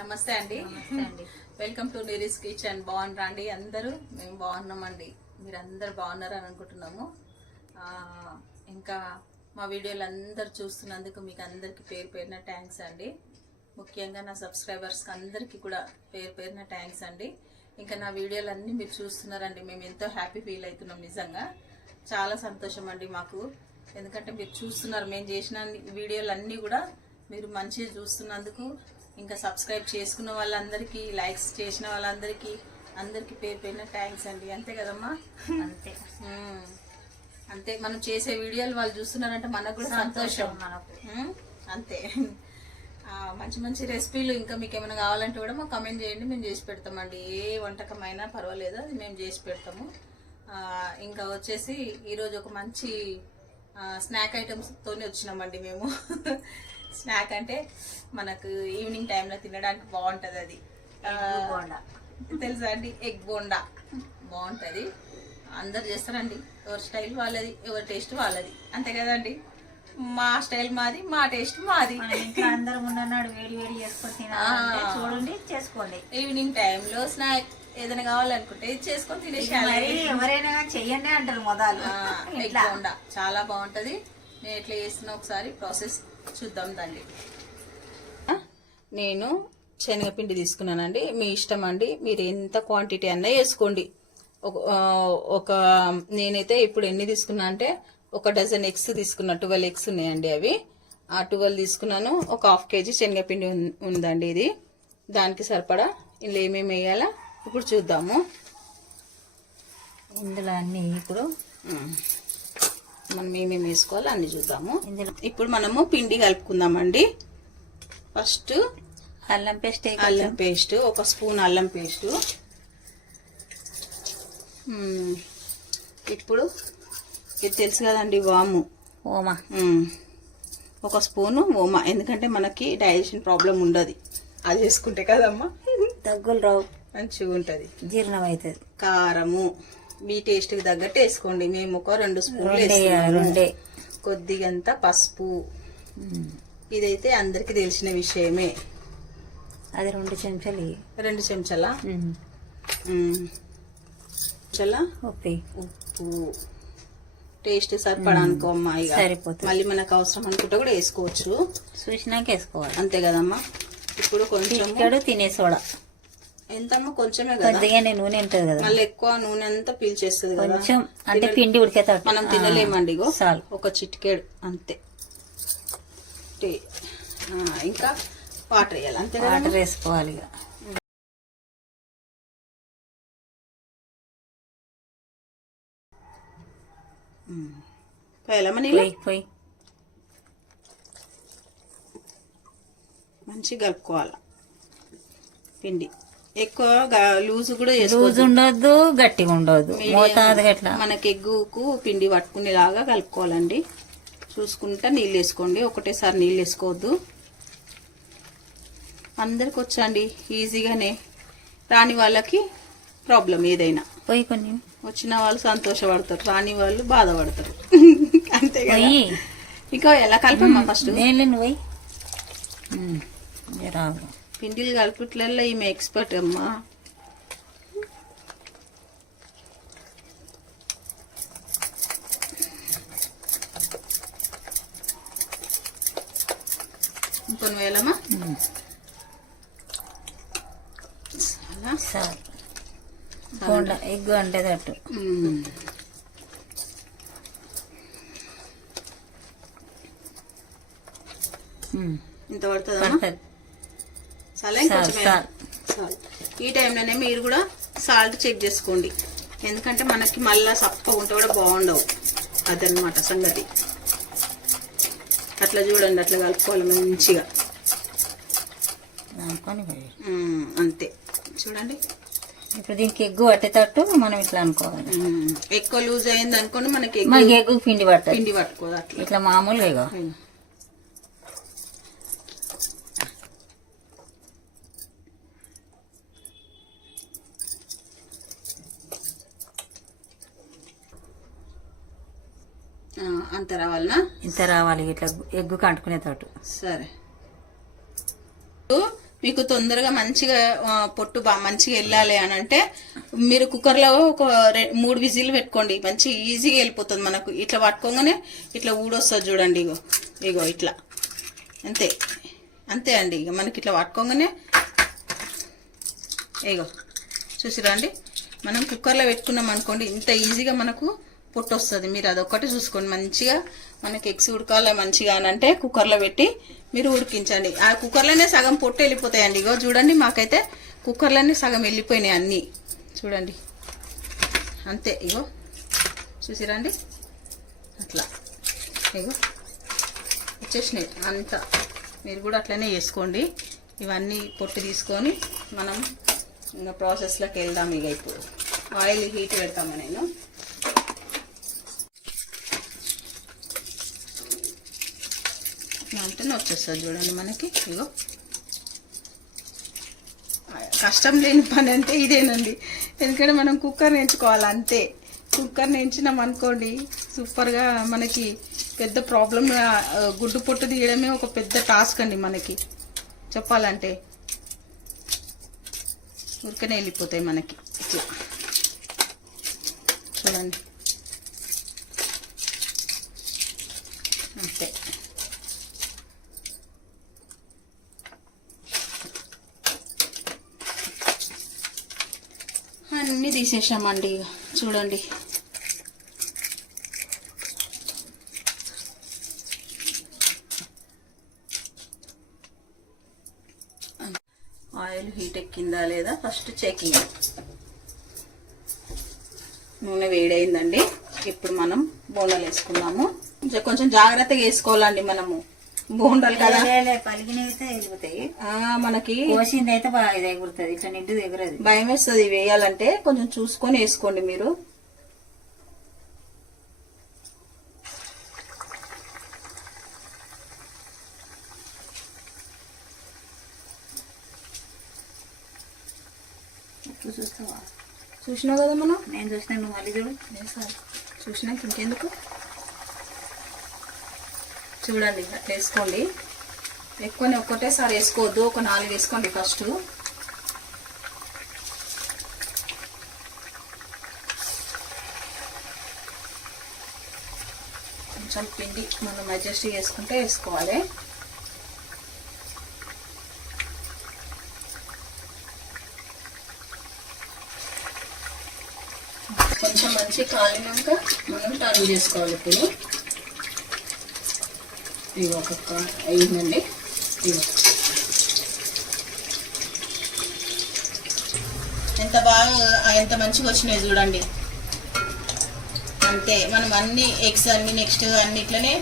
నమస్తే అండి. Welcome to Neeri's kitchen. బాగున్నారా అండి అందరూ? మేము బాగున్నామండి. మీరు అందరు బాగున్నారని అనుకుంటున్నాము. ఇంకా మా వీడియోలు అందరు చూస్తున్నందుకు మీకు అందరికి పేరు పేరున థ్యాంక్స్ అండి. ముఖ్యంగా నా సబ్స్క్రైబర్స్కి అందరికీ కూడా పేరు పేరున థ్యాంక్స్ అండి. ఇంకా నా వీడియోలు అన్నీ మీరు చూస్తున్నారండి. మేము ఎంతో హ్యాపీ ఫీల్ అవుతున్నాం. నిజంగా చాలా సంతోషం అండి మాకు. ఎందుకంటే మీరు చూస్తున్నారు. మేము చేసిన వీడియోలు అన్నీ కూడా మీరు మంచిగా చూస్తున్నందుకు, ఇంకా సబ్స్క్రైబ్ చేసుకున్న వాళ్ళందరికీ, లైక్స్ చేసిన వాళ్ళందరికీ అందరికీ పేరు పేరున థ్యాంక్స్ అండి. అంతే కదమ్మా? అంతే అంతే. మనం చేసే వీడియోలు వాళ్ళు చూస్తున్నారంటే మనకు కూడా సంతోషం. మనకు అంతే. మంచి మంచి రెసిపీలు ఇంకా మీకు ఏమైనా కావాలంటే కూడా మాకు కమెంట్ చేయండి, మేము చేసి పెడతామండి. ఏ వంటకమైనా పర్వాలేదు, అది మేము చేసి పెడతాము. ఇంకా వచ్చేసి ఈరోజు ఒక మంచి స్నాక్ ఐటమ్స్తోనే వచ్చినామండి మేము. స్నాక్ అంటే మనకు ఈవినింగ్ టైంలో తినడానికి బాగుంటుంది. అది తెలుసా అండి? ఎగ్ బోండా బాగుంటుంది. అందరు చేస్తారండి. ఎవరి స్టైల్ వాళ్ళది, ఎవరి టేస్ట్ వాళ్ళది. అంతే కదండి? మా స్టైల్ మాది, మా టేస్ట్ మాది. అందరూ ఉన్నాడు వేడి వేడి చేసుకొని చూడండి, చేసుకోండి. ఈవినింగ్ టైంలో స్నాక్ ఏదైనా కావాలనుకుంటే ఇది చేసుకొని తినేసేయాలి. ఎవరైనా చెయ్యండి అంటారు మొదలు. ఎగ్ బోండా చాలా బాగుంటుంది. నేను ఎట్లా చేస్తున్నా ఒకసారి ప్రాసెస్ చూద్దాం దండి. నేను శనగపిండి తీసుకున్నానండి. మీ ఇష్టం అండి, మీరు ఎంత క్వాంటిటీ అన్నా వేసుకోండి. ఒక నేనైతే ఇప్పుడు ఎన్ని తీసుకున్నా అంటే ఒక డజన్ ఎగ్స్ తీసుకున్నా. 12 ఎగ్స్ ఉన్నాయండి. అవి 12 తీసుకున్నాను. ఒక ½ కేజీ శనగపిండి ఉందండి. ఇది దానికి సరిపడా ఇందులో ఏమేమి వేయాలా ఇప్పుడు చూద్దాము. ఇందులో అన్ని ఇప్పుడు మనం ఏమేమి వేసుకోవాలో అన్ని చూద్దాము. ఇప్పుడు మనము పిండి కలుపుకుందామండి. ఫస్ట్ అల్లం పేస్ట్, ఒక స్పూన్ అల్లం పేస్ట్. ఇప్పుడు ఇది తెలుసు కదండి, వాము, ఓమా, ఒక స్పూను ఓమా. ఎందుకంటే మనకి డైజెషన్ ప్రాబ్లం ఉండదు అది వేసుకుంటే కదమ్మా. దగ్గులు రావు, మంచిగా ఉంటుంది, జీర్ణం అవుతుంది. కారము మీ టేస్ట్కి తగ్గట్టు వేసుకోండి. మేము ఒక 2 స్పూన్లు వేసుకున్నాము. కొద్దిగంత పసుపు. ఇదైతే అందరికి తెలిసిన విషయమే. అది 2 చెంచాలు. 2 చెంచాలా? ఉప్పు టేస్ట్ సరిపడా అనుకో అమ్మా. ఇక సరిపోతుంది. మళ్ళీ మనకు అవసరం అనుకుంటే కూడా వేసుకోవచ్చు. చూసినాక వేసుకోవాలి. అంతే కదమ్మా. ఇప్పుడు కొంచెం తినే సోడా ఎంతమ్మా? కొంచెమే కదా, నూనె ఉంటుంది కదా, మళ్ళీ ఎక్కువ నూనె అంతా పీల్చేస్తుంది కదా. కొంచెం అంటే పిండి ఉడికేటట్టు మనం తినలేమండి. చాలు, ఒక చిటికెడు అంతే. ఇంకా వాటర్ వేయాలి. అంతే, వాటర్ వేసుకోవాలి. ఇక పోయాలమ్మా నీళ్ళు. పోయి మంచిగా కలుపుకోవాలి. పిండి ఎక్కువ లూజ్ కూడా లూజ్ ఉండొద్దు, గట్టిగా ఉండొద్దు. మనకి ఎగ్గుకు పిండి పట్టుకునేలాగా కలుపుకోవాలండి. చూసుకుంటా నీళ్ళు వేసుకోండి. ఒకటేసారి నీళ్ళు వేసుకోవద్దు. అందరికి వచ్చండి ఈజీగానే. రాని వాళ్ళకి ప్రాబ్లం ఏదైనా. పోయి కొన్ని వచ్చిన వాళ్ళు సంతోషపడతారు, రాని వాళ్ళు బాధపడతారు. అంతే కదా. ఇంకా ఎలా కలపమ్మా? ఫస్ట్ పోయి పిండిలు కలుపుట్లలో ఈమె ఎక్స్పర్ట్ అమ్మా. ఇంకొన్ని వేయాలమ్మా. ఎగ్ అంటే తట్టు ఇంత పడుతుంది. ఈ టైంలోనే మీరు కూడా సాల్ట్ చెక్ చేసుకోండి. ఎందుకంటే మనకి మళ్ళా సప్పగా ఉంటే కూడా బాగుండవు. అదనమాట సంగతి. అట్లా చూడండి, అట్లా కలుపుకోవాలి మంచిగా. అంతే చూడండి. ఇప్పుడు దీనికి ఎగ్గు పట్టేటట్టు మనం ఇట్లా అనుకోవాలి. ఎక్కువ లూజ్ అయింది అనుకోండి, మనకి ఎగ్గు పిండి పట్టుకోదు. అట్లా ఇట్లా మామూలుగా అంత రావాలనా? ఇంత రావాలి. ఇట్లా ఎగ్గు కంటుకునేటట్టు. సరే. మీకు తొందరగా మంచిగా పొట్టు మంచిగా వెళ్ళాలి అని అంటే మీరు కుక్కర్లో ఒక 3 విజిల్ పెట్టుకోండి. మంచి ఈజీగా వెళ్ళిపోతుంది మనకు. ఇట్లా పట్టుకోగానే ఇట్లా ఊడొస్తుంది చూడండి. ఇగో ఇగో ఇట్లా అంతే అంతే అండి. ఇక మనకి ఇట్లా పట్టుకోగానే ఇగో చూసిరా అండి. మనం కుక్కర్లో పెట్టుకున్నాం అనుకోండి ఇంత ఈజీగా మనకు పొట్టు వస్తుంది. మీరు అదొక్కటి చూసుకోండి. మంచిగా మనకి ఎగ్స్ ఉడకాలి మంచిగా అని అంటే కుక్కర్లో పెట్టి మీరు ఉడికించండి. ఆ కుక్కర్లోనే సగం పొట్టు వెళ్ళిపోతాయండి. ఇగో చూడండి, మాకైతే కుక్కర్లోనే సగం వెళ్ళిపోయినాయి అన్నీ చూడండి. అంతే ఇగో చూసిరా అండి. అట్లా ఇగో వచ్చేసినాయి అంతా. మీరు కూడా అట్లనే చేసుకోండి. ఇవన్నీ పొట్టు తీసుకొని మనం ఇంకా ప్రాసెస్లోకి వెళ్దాం. ఇక ఇప్పుడు ఆయిల్ హీట్ పెడతాము. నేను అంటేనే వచ్చేస్తుంది చూడండి మనకి. ఇగో కష్టం లేని పని అంటే ఇదేనండి. ఎందుకంటే మనం కుక్కర్ నేర్చుకోవాలి అంతే. కుక్కర్ నేర్చినాం అనుకోండి సూపర్గా మనకి పెద్ద ప్రాబ్లం. గుడ్డు పొట్టు తీయడమే ఒక పెద్ద టాస్క్ అండి మనకి చెప్పాలంటే. ఊరికనే వెళ్ళిపోతాయి మనకి ఇట్లా చూడండి అంతే. అన్నీ తీసేసామండి చూడండి. ఆయిల్ హీట్ ఎక్కిందా లేదా ఫస్ట్ చెకింగ్. నూనె వేడైందండి. ఇప్పుడు మనం బోండాలు వేసుకున్నాము. కొంచెం జాగ్రత్తగా వేసుకోవాలండి మనము. బోండాలు కదా పలిగినైతే ఎగురుతాయి. మనకి కోసింది అయితే బాగా ఎగురుతుంది. ఇట్లా నిండు ఎగురది. భయం వేస్తుంది వేయాలంటే. కొంచెం చూసుకొని వేసుకోండి మీరు. చూస్తావా? చూసినావు కదా మనం. నేను చూసినా, నువ్వు మళ్ళీ చూడు. చూసినాక ఇంకెందుకు చూడండి. అట్లా వేసుకోండి. ఎక్కువనే ఒక్కటేసారి వేసుకోవద్దు. ఒక 4 వేసుకోండి ఫస్ట్. కొంచెం పిండి మనం అడ్జస్ట్ చేసుకుంటే వేసుకోవాలి. కొంచెం మంచి కాలినాక మనం టర్న్ చేసుకోవాలి. ఇప్పుడు ఇవి ఒక్కొక్క అయ్యిందండి. ఇవి ఎంత మంచిగా వచ్చినాయి చూడండి. అంతే. మనం అన్ని ఎగ్స్ అన్ని నెక్స్ట్ అన్నిట్లనే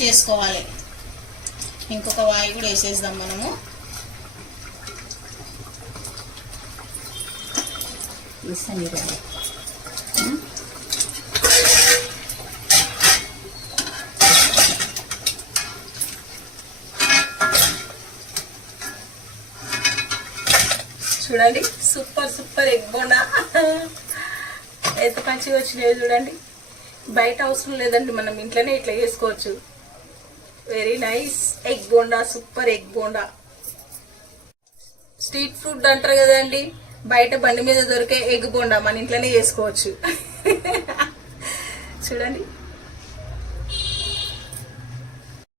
చేసుకోవాలి. ఇంకొక వాయి కూడా వేసేద్దాం మనము. చూడండి సూపర్ సూపర్ ఎగ్ బోండా ఎంత మంచిగా వచ్చినాయో చూడండి. బయట అవసరం లేదండి, మనం ఇంట్లోనే ఇట్లా చేసుకోవచ్చు. Very nice egg bonda, super egg bonda. Street food అంటారు కదండి, బయట బండి మీద దొరికే ఎగ్ బోండా మన ఇంట్లోనే చేసుకోవచ్చు. చూడండి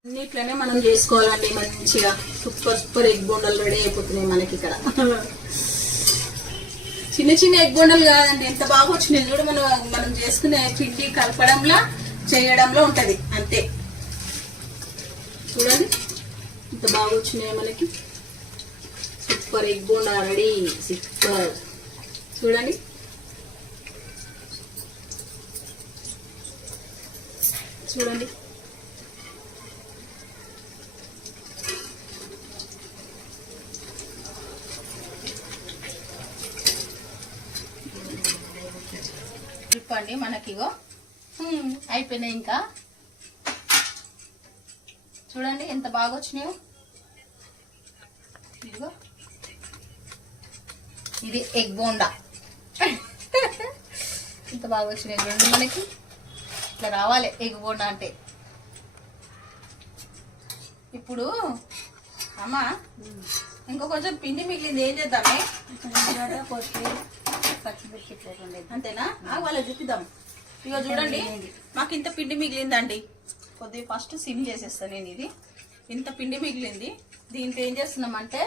అన్నిట్లోనే మనం చేసుకోవాలండి మంచిగా. సూపర్ సూపర్ ఎగ్ బోండాలు రెడీ అయిపోతున్నాయి మనకి ఇక్కడ. చిన్న చిన్న ఎగ్ బోండాలు కాదండి, ఎంత బాగా వచ్చినాయి చూడు. మనం చేసుకునే పిండి కలపడంలో చేయడంలో ఉంటది అంతే. చూడండి ఎంత బాగా వచ్చినాయి మనకి. Super egg bonda ready. Super. చూడండి చూడండి అండి మనకి. ఇగో అయిపోయినాయి. ఇంకా చూడండి ఎంత బాగా వచ్చినాయో. ఇదిగో ఇది ఎగ్ బోండా. ఎంత బాగా వచ్చినాయి చూడండి మనకి. ఇట్లా రావాలి ఎగ్ బోండా అంటే. ఇప్పుడు అమ్మా ఇంకో కొంచెం పిండి మిగిలింది, ఏం చేద్దామే? ఉల్లిగడ్డ, కొత్తిమీర, పచ్చిమిర్చి ఇట్లా ఉండేది. అంతేనా? వాళ్ళ చూపిద్దాం. ఇక చూడండి, మాకు ఇంత పిండి మిగిలిందండి. కొద్దిగా ఫస్ట్ సిమ్ చేసేస్తాను నేను. ఇది ఇంత పిండి మిగిలింది. దీంట్లో ఏం చేస్తున్నామంటే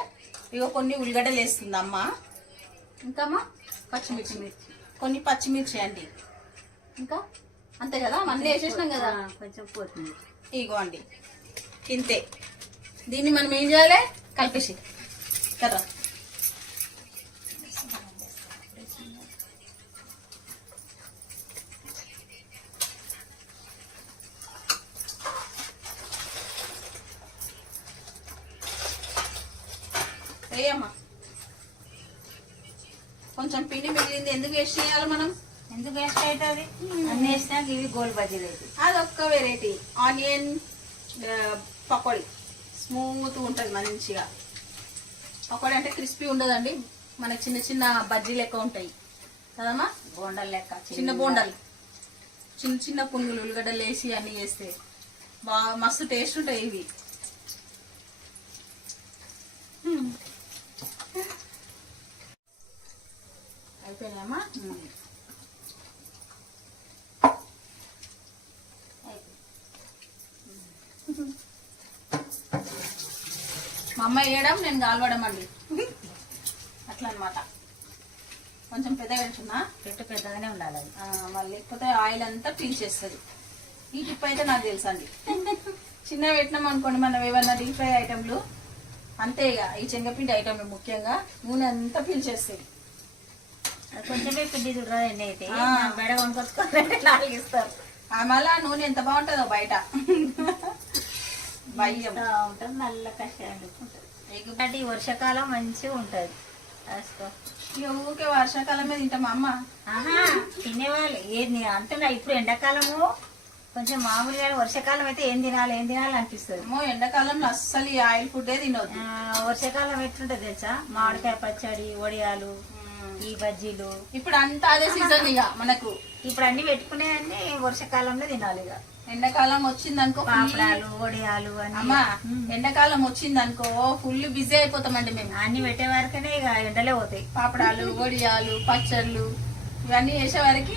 ఇక కొన్ని ఉల్లిగడ్డలు వేస్తుంది అమ్మ, ఇంకా అమ్మ పచ్చిమిర్చి, కొన్ని పచ్చిమిర్చి అండి, ఇంకా అంతే కదా, అన్నీ వేసేసినాం కదా. కొంచెం కొత్తిమీర. ఇగో అండి ఇంతే. దీన్ని మనం ఏం చేయాలి? కలిపేసి కదా. వేయమ్మా. కొంచెం పిండి మిగిలింది, ఎందుకు వేస్ట్ చేయాలి మనం? ఎందుకు వేస్ట్ అవుతుంది? అన్నీ వేసినాక ఇవి గోల్ బజ్జీలు అవుతాయి. అదొక్క వెరైటీ. ఆనియన్ పకోడీ స్మూత్ ఉంటుంది మంచిగా. పకోడీ అంటే క్రిస్పీ ఉండదండి, మనకి చిన్న చిన్న బజ్జీ లెక్క ఉంటాయి కదమ్మా, బోండాలు లెక్క, చిన్న బోండాలు, చిన్న చిన్న పునుగులు ఉల్లిగడ్డలు వేసి అన్నీ వేస్తే బాగా మస్తు టేస్ట్ ఉంటాయి ఇవి. అయిపోయినాయమ్మా. మా అమ్మ వేయడం, నేను కాలవడం అండి, అట్లా అనమాట. కొంచెం పెద్దగా పెట్టున్నా, పెద్దగానే ఉండాలి అది. మళ్ళీ లేకపోతే ఆయిల్ అంతా పీల్చేస్తుంది. ఈ టిప్ అయితే నాకు తెలుసండి. చిన్నగా పెట్టినాం అనుకోండి మనం ఏమన్నా డీప్ ఫ్రై ఐటెంలు, అంతే ఇక ఈ శనగపిండి ఐటెంలు ముఖ్యంగా నూనె అంతా పీల్చేస్తుంది. కొంచెమే పిండి చూడరాదండి, అయితే బయట కొనుక్కొచ్చుకోవాలంటే 4 ఇస్తారు. మళ్ళా నూనె ఎంత బాగుంటుందో బయట. భయం ఉంటుంది, నల్ల కష్టాలు ఉంటుంది. ఈ వర్షాకాలం మంచిగా ఉంటుంది. ఊరికే వర్షాకాలమే తింటామా అమ్మ? తినేవాళ్ళు ఏది అంటున్నా. ఇప్పుడు ఎండాకాలము కొంచెం మామూలుగా, వర్షాకాలం అయితే ఏం తినాలి అనిపిస్తుంది. ఎండాకాలంలో అస్సలు ఈ ఆయిల్ ఫుడ్ తినవద్దు. వర్షాకాలం ఎట్లుంటది తెలుసా? మామిడికాయ పచ్చడి, వడియాలు, ఈ బజ్జీలు. ఇప్పుడు అంతా అదే సీజన్ ఇక మనకు. ఇప్పుడు అన్ని పెట్టుకునే అన్ని వర్షాకాలంలో తినాలి. ఇక ఎండాకాలం వచ్చిందనుకో పాపడాలు, వడియాలు అమ్మా, ఎండాకాలం వచ్చిందనుకో ఫుల్ బిజీ అయిపోతామండి మేము. అన్ని పెట్టే వరకనే ఇక ఎండలే పోతాయి. పాపడాలు, వడియాలు, పచ్చళ్ళు ఇవన్నీ చేసే వరకు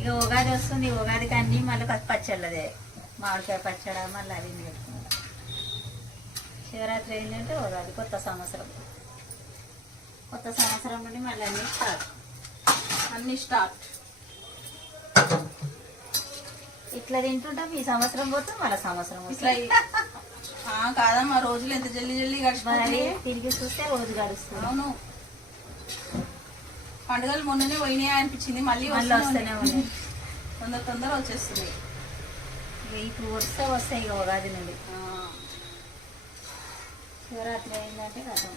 ఇక ఉగాది వస్తుంది. ఉగాదికి అన్ని మళ్ళీ పచ్చళ్ళదే, మామిడికాయ పచ్చడి మళ్ళీ అవి పెట్టుకున్నాం. శివరాత్రి ఏంటంటే ఉగాది, కొత్త సంవత్సరం. కొత్త సంవత్సరం నుండి మళ్ళీ అన్ని స్టార్ట్. ఇట్లా తింటుంటాం, ఈ సంవత్సరం పోతే మళ్ళీ సంవత్సరం ఇట్లా. కాదమ్మా, రోజులు ఎంత జల్లి జల్లి గడిచిపోయి తిరిగి చూస్తే రోజు గడుస్తుంది. అవును, పండుగలు మొన్ననే పోయినాయి అనిపించింది, మళ్ళీ వస్తూనే ఉన్నాయి. తొందర వచ్చేస్తుంది. ఇప్పుడు వస్తాయి ఇక ఉగాది నుండి. శివరాత్రి అయిందంటే కదా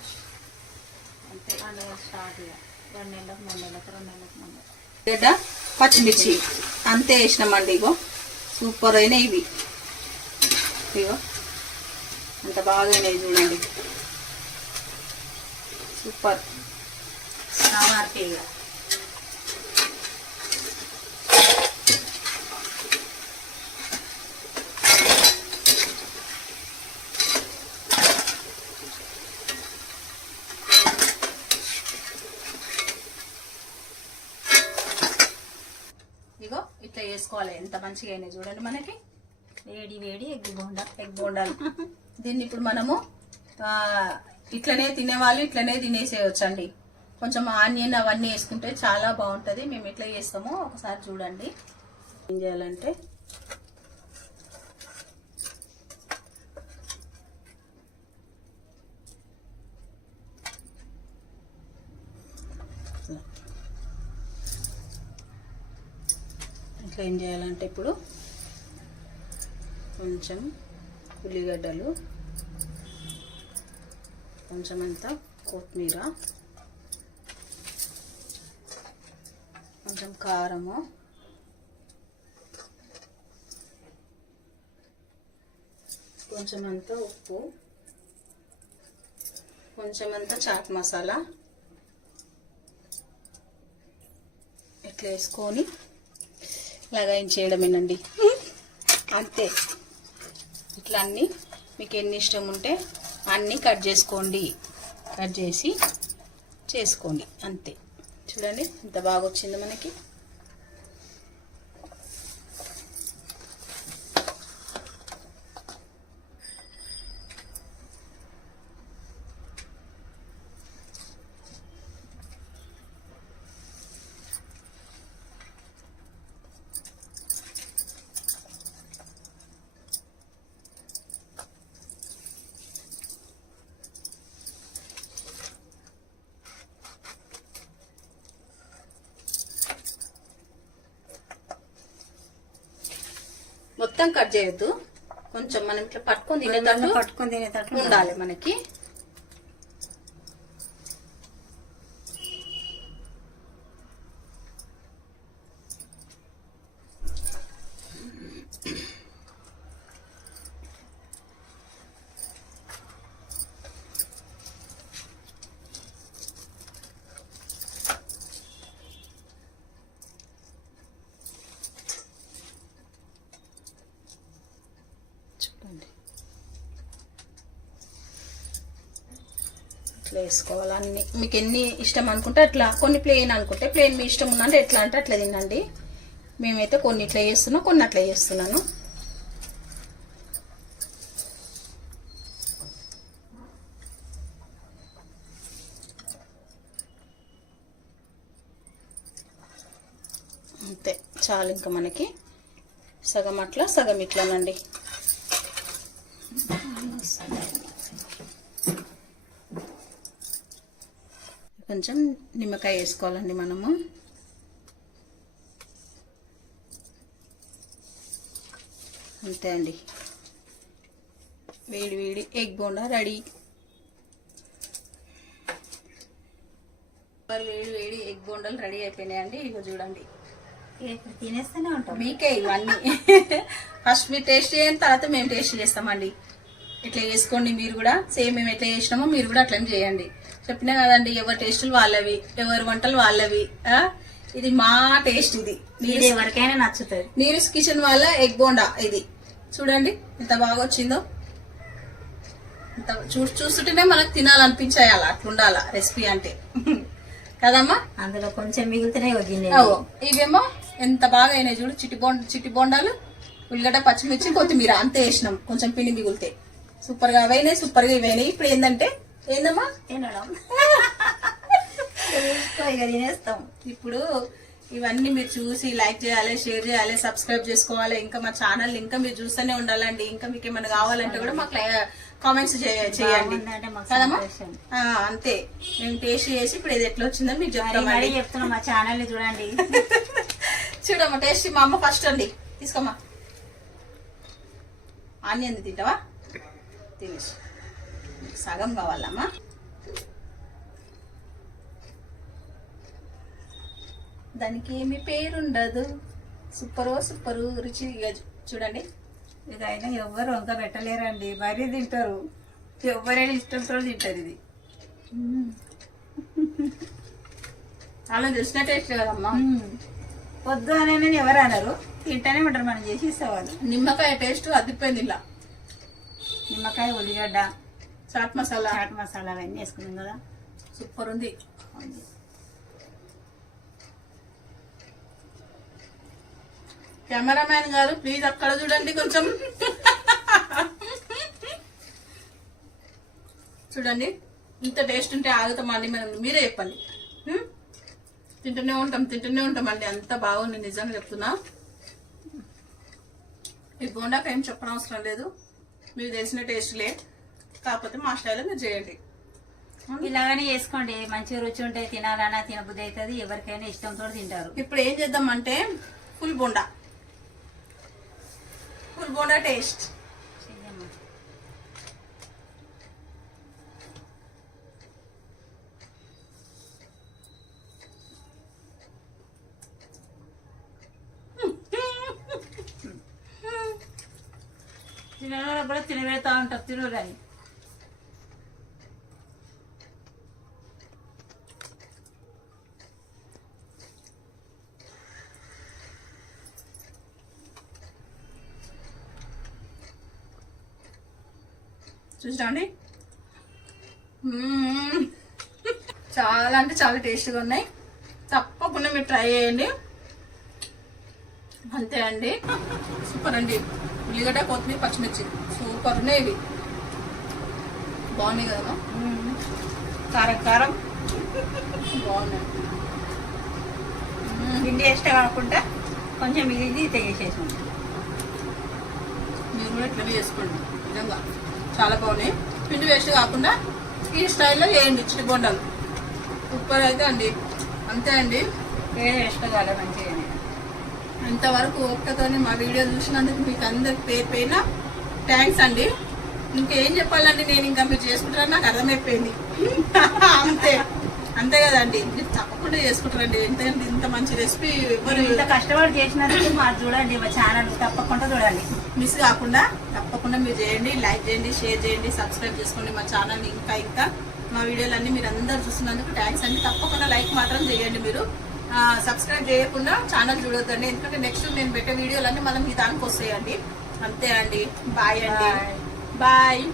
అంతే, పండుగ స్టార్ట్. ఇక 2 నెలలకు 3 నెలలకు 2 నెలలకు 3 నెలలకు. గడ్డ పచ్చిమిర్చి అంతే వేసినామండి. ఇగో సూపర్ అయినాయి ఇవి. ఇగో అంత బాగా అయినాయి చూడండి, సూపర్. ఇగో ఇట్లా వేసుకోవాలి, ఎంత మంచిగా అయినాయి చూడండి. మనకి వేడి వేడి ఎగ్ బోండాలు. దీన్ని ఇప్పుడు మనము ఇట్లనే తినేవాళ్ళు ఇట్లనే తినేసేయచ్చండి. కొంచెం ఆనియన్ అవన్నీ వేసుకుంటే చాలా బాగుంటుంది. మేము ఎట్లా చేస్తామో ఒకసారి చూడండి. ఏం చేయాలంటే ఇట్లా ఏం చేయాలంటే ఇప్పుడు కొంచెం ఉల్లిగడ్డలు, కొంచెం అంతా కొత్తిమీర, కొంచెం కారము, కొంచెం అంతా ఉప్పు, కొంచెం అంతా చాట్ మసాలా ఇట్లా వేసుకొని లగాయించేయడమేనండి, అంతే. ఇట్లా అన్నీ మీకు ఎన్ని ఇష్టం ఉంటే అన్నీ కట్ చేసుకోండి. కట్ చేసి చేసుకోండి అంతే. చూడండి ఎంత బాగా వచ్చిందో మనకి. మొత్తం కట్ చేయొద్దు, కొంచెం మనం ఇట్లా పట్టుకొని తినేటట్టు ఉండాలి మనకి. ఇట్లా వేసుకోవాలి అన్ని. మీకు ఎన్ని ఇష్టం అనుకుంటే అట్లా, కొన్ని ప్లెయిన్ అనుకుంటే ప్లెయిన్, మీ ఇష్టం ఉందంటే ఎట్లా అంటే అట్లా తినండి. మేమైతే కొన్ని ఇట్లా చేస్తున్నాం, కొన్ని అట్లా చేస్తున్నాను. అంతే చాలు. ఇంకా మనకి సగం అట్లా సగం ఇట్లానండి. కొంచెం నిమ్మకాయ వేసుకోవాలండి మనము. అంతే అండి, వేడి వేడి ఎగ్ బోండా రెడీ. వేడి వేడి ఎగ్ బోండాలు రెడీ అయిపోయినాయండి. ఇగో చూడండి, తినేస్తూనే ఉంటాం. మీకే ఇవన్నీ ఫస్ట్ మీరు టేస్ట్ చేయండి, తర్వాత మేము టేస్ట్ చేస్తామండి. ఇట్లా చేసుకోండి మీరు కూడా, సేమ్ మేము ఎట్లా చేసినామో మీరు కూడా అట్లనే చేయండి. చెప్పినా కదండి, ఎవరి టేస్టులు వాళ్ళవి, ఎవరి వంటలు వాళ్ళవి. ఇది మా టేస్ట్, ఇది ఎవరికైనా నచ్చుతుంది. నీరస్ కిచెన్ వాళ్ళ ఎగ్ బోండా ఇది. చూడండి ఎంత బాగా వచ్చిందో. చూస్తుంటేనే మనకు తినాలనిపించాయాల, అట్లుండాల రెసిపీ అంటే కదమ్మా. అందులో కొంచెం మిగిలితేనే ఇవేమో ఎంత బాగా అయినాయి చూడు. చిట్టి బోండాలు, ఉల్లిగడ్డ, పచ్చిమిర్చి, కొత్తిమీర అంతే వేసినాం, కొంచెం పిండి మిగిలితే. సూపర్ గా అవైనాయి, సూపర్ గా ఇవైనాయి. ఇప్పుడు ఏంటంటే ఏందమ్మా తినడం, తినేస్తాం. ఇప్పుడు ఇవన్నీ మీరు చూసి లైక్ చేయాలి, షేర్ చేయాలి, సబ్స్క్రైబ్ చేసుకోవాలి. ఇంకా మా ఛానల్ ఇంకా మీరు చూస్తూనే ఉండాలండి. ఇంకా మీకు ఏమైనా కావాలంటే కూడా మాకు కామెంట్స్ చేయండి కదమ్మా. అంతే, మేము టేస్ట్ చేసి ఇప్పుడు ఇది ఎట్లా వచ్చిందో మీకు చెప్తున్నాం. మా ఛానల్ చూడండి. చూడమ్మా టేస్ట్. మా అమ్మ ఫస్ట్ అండి, తీసుకోమ్మా. ఆనియన్ తింటావా? తినేసి సగం కావాలమ్మా. దానికి ఏమి పేరుండదు, సూపరు సూపరు రుచిగా. చూడండి, ఇదైనా ఎవ్వరు వంక పెట్టలేరండి, మరీ తింటారు. ఎవరైనా ఇష్టంతో తింటారు. ఇది అలా తెలిసిన టేస్ట్ కదమ్మా. వద్దు అని ఎవరు అన్నారు, తింటానే ఉంటారు. మనం చేసి ఇస్తావాలి. నిమ్మకాయ టేస్ట్ అదిపోయింది. ఇలా నిమ్మకాయ, ఉల్లిగడ్డ, చాట్ మసాలా అవన్నీ వేసుకున్నాం కదా, సూపర్ ఉంది. కెమెరామ్యాన్ గారు ప్లీజ్ అక్కడ చూడండి కొంచెం. చూడండి, ఇంత టేస్ట్ ఉంటే ఆగుతామండి మనం? మీరే చెప్పండి. తింటూనే ఉంటామండి. అంత బాగుంది, నిజంగా చెప్తున్నా. ఈ బోండాకు ఏం చెప్పనవసరం లేదు, మీకు తెలిసిన టేస్ట్లే, కాకపోతే మా స్టైల్లో మీరు చేయండి. ఇలాగనే చేసుకోండి, మంచి రుచి ఉంటే తినాలన్నా తినబుద్ధి అవుతుంది. ఎవరికైనా ఇష్టంతో తింటారు. ఇప్పుడు ఏం చేద్దామంటే ఫుల్ బోండా టేస్ట్. తినప్పుడు తినబెడతా ఉంటారు, తినరని. చూడండి, చాలా అంటే చాలా టేస్ట్గా ఉన్నాయి. తప్పకుండా మీరు ట్రై చేయండి. అంతే అండి, సూపర్ అండి. ఉల్లిగడ్డ, కొత్తిమీర, పచ్చిమిర్చి సూపర్ ఉన్నాయి. ఇవి బాగున్నాయి కదా, కారం కారం బాగున్నాయి. పిండి వేస్ట్ కాకుండా కొంచెం ఇది చేసేసి మీరు కూడా ఇట్లనే చేసుకోండి. నిజంగా చాలా బాగున్నాయి. పిండి వేస్ట్ కాకుండా ఈ స్టైల్లో చేయండి చిట్టి బొండాలు. సూపర్ అయితే అండి. అంతే అండి, ఏది వేస్ట్ కాలే మంచిగా. ఇంతవరకు ఒక్కతోనే మా వీడియో చూసినందుకు మీకు అందరికి పేరు పైన థ్యాంక్స్ అండి. ఇంకేం చెప్పాలండి, నేను ఇంకా మీరు చేసుకుంటారని నాకు అర్థమైపోయింది. అంతే అంతే కదండి, మీరు తప్పకుండా చేసుకుంటారండి. ఇంత మంచి రెసిపీ మరి ఇంత కష్టపడి చేసినందుకు మాకు చూడండి, మా ఛానల్ తప్పకుండా చూడండి, మిస్ కాకుండా తప్పకుండా మీరు చేయండి. లైక్ చేయండి, షేర్ చేయండి, సబ్స్క్రైబ్ చేసుకోండి మా ఛానల్ని. ఇంకా మా వీడియోలన్నీ మీరు అందరు చూస్తున్నందుకు థ్యాంక్స్ అండి. తప్పకుండా లైక్ మాత్రం చేయండి. మీరు సబ్స్క్రైబ్ చేయకుండా ఛానల్ చూడొద్దండి, ఎందుకంటే నెక్స్ట్ నేను పెట్టే వీడియోలన్నీ మళ్ళీ మీ దానికి వస్తాయండి. అంతే అండి, బాయ్ అండి, బాయ్.